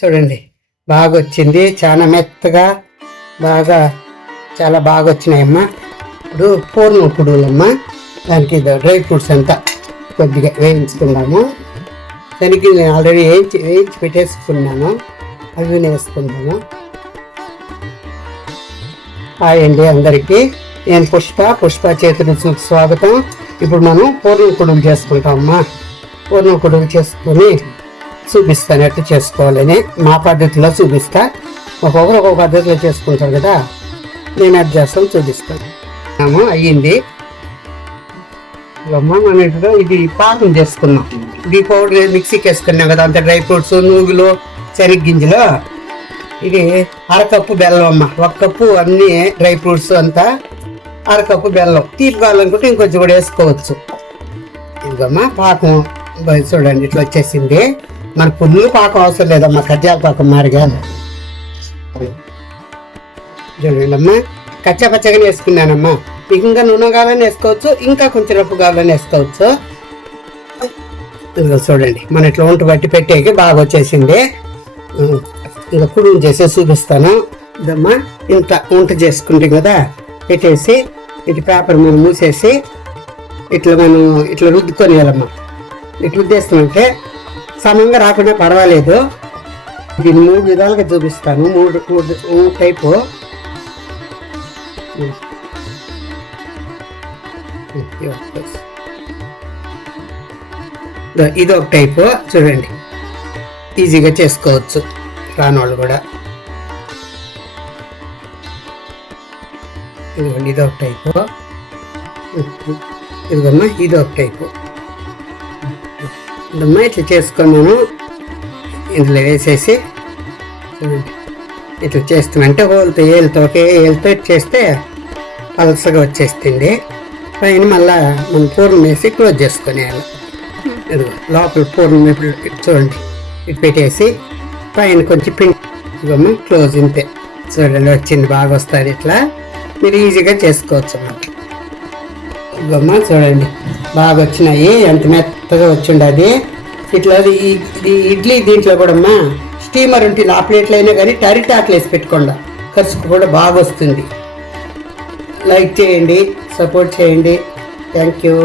చూడండి బాగా వచ్చింది, చాలా మెత్తగా బాగా చాలా బాగా వచ్చినాయమ్మా. ఇప్పుడు పూర్ణ కుడులమ్మా, దానికి డ్రై ఫ్రూట్స్ అంతా కొద్దిగా వేయించుకున్నాము. దానికి నేను ఆల్రెడీ వేయించి పెట్టేసుకున్నాను, అవి వేసుకుందాము. హాయ్ అండి అందరికీ, నేను పుష్ప చేతుల స్వాగతం. ఇప్పుడు మనం పూర్ణ కుడులు చేసుకుంటామమ్మా. పూర్ణ కుడులు చేసుకొని చూపిస్తాను ఎట్లా చేసుకోవాలని, మా పద్ధతిలో చూపిస్తా. ఒక్కొక్కరు ఒక్కొక్క పద్ధతిలో చేసుకుంటారు కదా, నేను అది చేస్తాను చూపిస్తాను. అయ్యింది మనం ఇంట్లో ఇది పాకం చేసుకున్నాం. ఇది పౌడర్ మిక్సీకి వేసుకున్నాం కదా, అంత డ్రై ఫ్రూట్స్, నూగులు, శనగగింజలు. ఇది అరకప్పు బెల్లం అమ్మ, 1 కప్పు అన్ని డ్రై ఫ్రూట్స్ అంతా, అరకప్పు బెల్లం. తీపి కావాలనుకుంటే ఇంకొంచెం కూడా వేసుకోవచ్చు. ఇదిగమ్మా పాకం చూడండి ఇట్లా వచ్చేసింది. మన పుల్లు పాకం అవసరం లేదమ్మా, కజ్జాల పాకం మారిగా చూడండమ్మా. కచ్చా పచ్చగానే వేసుకున్నానమ్మా. ఇంకా నూనె కావాలని వేసుకోవచ్చు, ఇంకా కొంచెం రప్పు కావాలని వేసుకోవచ్చు. ఇంకా చూడండి మన ఇట్లా వంట బట్టి పెట్టేకి బాగా వచ్చేసింది. ఇంకా కుడుము చేసి చూపిస్తాను. ఇదమ్మా ఇంత వంట చేసుకుంటాం కదా, పెట్టేసి ఇట్లా పేపర్ మనం మూసేసి ఇట్లా మనం ఇట్లా రుద్దుకొని వెళ్ళమ్మా. ఇట్లా రుద్దేస్తామంటే సమంగా రాకుండా పర్వాలేదు. దీన్ని 3 విధాలుగా చూపిస్తాను, 3 టైపు. ఇది ఒక టైపు చూడండి, ఈజీగా చేసుకోవచ్చు రానోళ్ళు కూడా. ఇదిగోండి ఇది ఒక టైపు. ఇదిగమ్మా ఇది ఒక టైపు. ఇదమ్మా ఇట్లా చేసుకున్నాను, ఇందులో వేసేసి చూడండి ఇట్లా చేస్తామంటే ఏళ్ళతో చేస్తే పలసగా వచ్చేస్తుంది. పైన మళ్ళా మనం పూర్ణం వేసి క్లోజ్ చేసుకునేయాలి. ఇదిగో లోపల పూర్ణం ఇప్పుడు చూడండి ఇటు పెట్టేసి పైన కొంచెం పిండి క్లోజ్ ఇంతే. చూడండి వచ్చింది, బాగా వస్తుంది. ఇట్లా మీరు ఈజీగా చేసుకోవచ్చు అన్నమాట. ఇవమ్మ చూడండి బాగా వచ్చినాయి, ఎంత మెత్తగా వచ్చిండి అది. ఇట్లా ఇడ్లీ దీంట్లో కూడా అమ్మా స్టీమర్ ఉంటుంది, ఆ ప్లేట్లు అయినా కానీ టరిటాకులు వేసి పెట్టుకోండి, ఖర్చుకు కూడా బాగా వస్తుంది. లైక్ చేయండి, సపోర్ట్ చేయండి. Thank you.